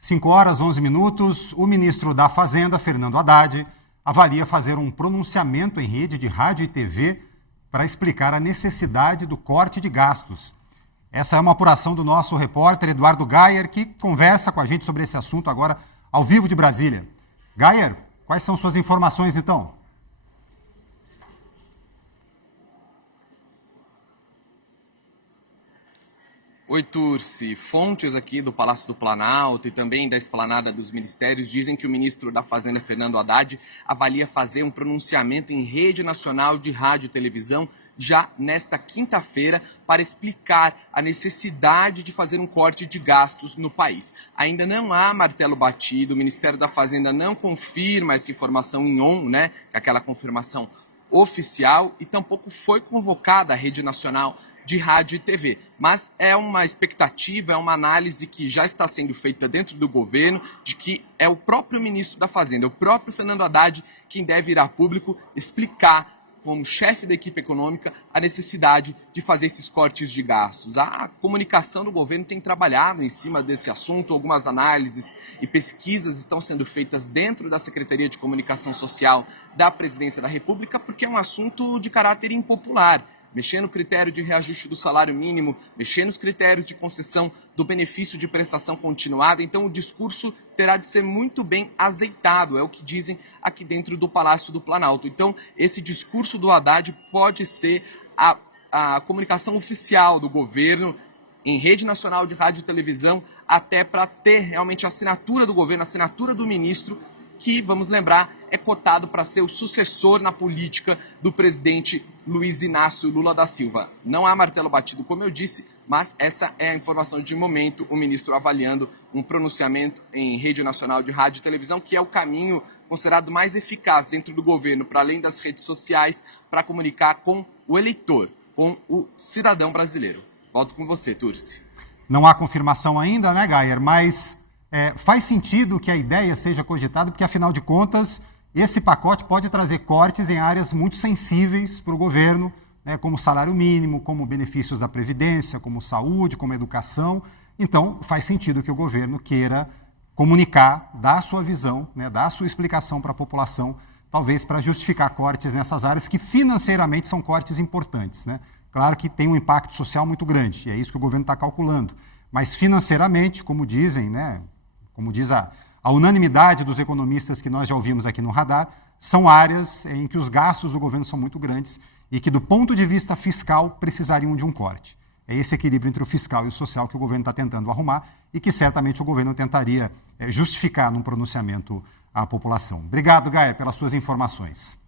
5h11, o ministro da Fazenda, Fernando Haddad, avalia fazer um pronunciamento em rede de rádio e TV para explicar a necessidade do corte de gastos. Essa é uma apuração do nosso repórter Eduardo Gayer, que conversa com a gente sobre esse assunto agora ao vivo de Brasília. Gayer, quais são suas informações então? Oi, Turci. Fontes aqui do Palácio do Planalto e também da Esplanada dos Ministérios dizem que o ministro da Fazenda, Fernando Haddad, avalia fazer um pronunciamento em rede nacional de rádio e televisão já nesta quinta-feira para explicar a necessidade de fazer um corte de gastos no país. Ainda não há martelo batido, o Ministério da Fazenda não confirma essa informação em on, aquela confirmação oficial, e tampouco foi convocada a rede nacional de rádio e TV, mas é uma expectativa, é uma análise que já está sendo feita dentro do governo, de que é o próprio ministro da Fazenda, o próprio Fernando Haddad, quem deve ir a público explicar, como chefe da equipe econômica, a necessidade de fazer esses cortes de gastos. A comunicação do governo tem trabalhado em cima desse assunto, algumas análises e pesquisas estão sendo feitas dentro da Secretaria de Comunicação Social da Presidência da República, porque é um assunto de caráter impopular. Mexer no critério de reajuste do salário mínimo, mexer nos critérios de concessão do benefício de prestação continuada. Então, o discurso terá de ser muito bem azeitado, é o que dizem aqui dentro do Palácio do Planalto. Então, esse discurso do Haddad pode ser a comunicação oficial do governo em rede nacional de rádio e televisão, até para ter realmente a assinatura do governo, a assinatura do ministro, que, vamos lembrar, é cotado para ser o sucessor na política do presidente Luiz Inácio Lula da Silva. Não há martelo batido, como eu disse, mas essa é a informação de momento, o ministro avaliando um pronunciamento em rede nacional de rádio e televisão, que é o caminho considerado mais eficaz dentro do governo, para além das redes sociais, para comunicar com o eleitor, com o cidadão brasileiro. Volto com você, Turci. Não há confirmação ainda, Gayer? Mas faz sentido que a ideia seja cogitada, porque, afinal de contas, esse pacote pode trazer cortes em áreas muito sensíveis para o governo, como salário mínimo, como benefícios da Previdência, como saúde, como educação. Então, faz sentido que o governo queira comunicar, dar a sua visão, dar a sua explicação para a população, talvez para justificar cortes nessas áreas que financeiramente são cortes importantes. Claro que tem um impacto social muito grande, e é isso que o governo está calculando. Mas financeiramente, como dizem, como diz a unanimidade dos economistas que nós já ouvimos aqui no Radar, são áreas em que os gastos do governo são muito grandes e que, do ponto de vista fiscal, precisariam de um corte. É esse equilíbrio entre o fiscal e o social que o governo está tentando arrumar e que certamente o governo tentaria justificar num pronunciamento à população. Obrigado, Gaia, pelas suas informações.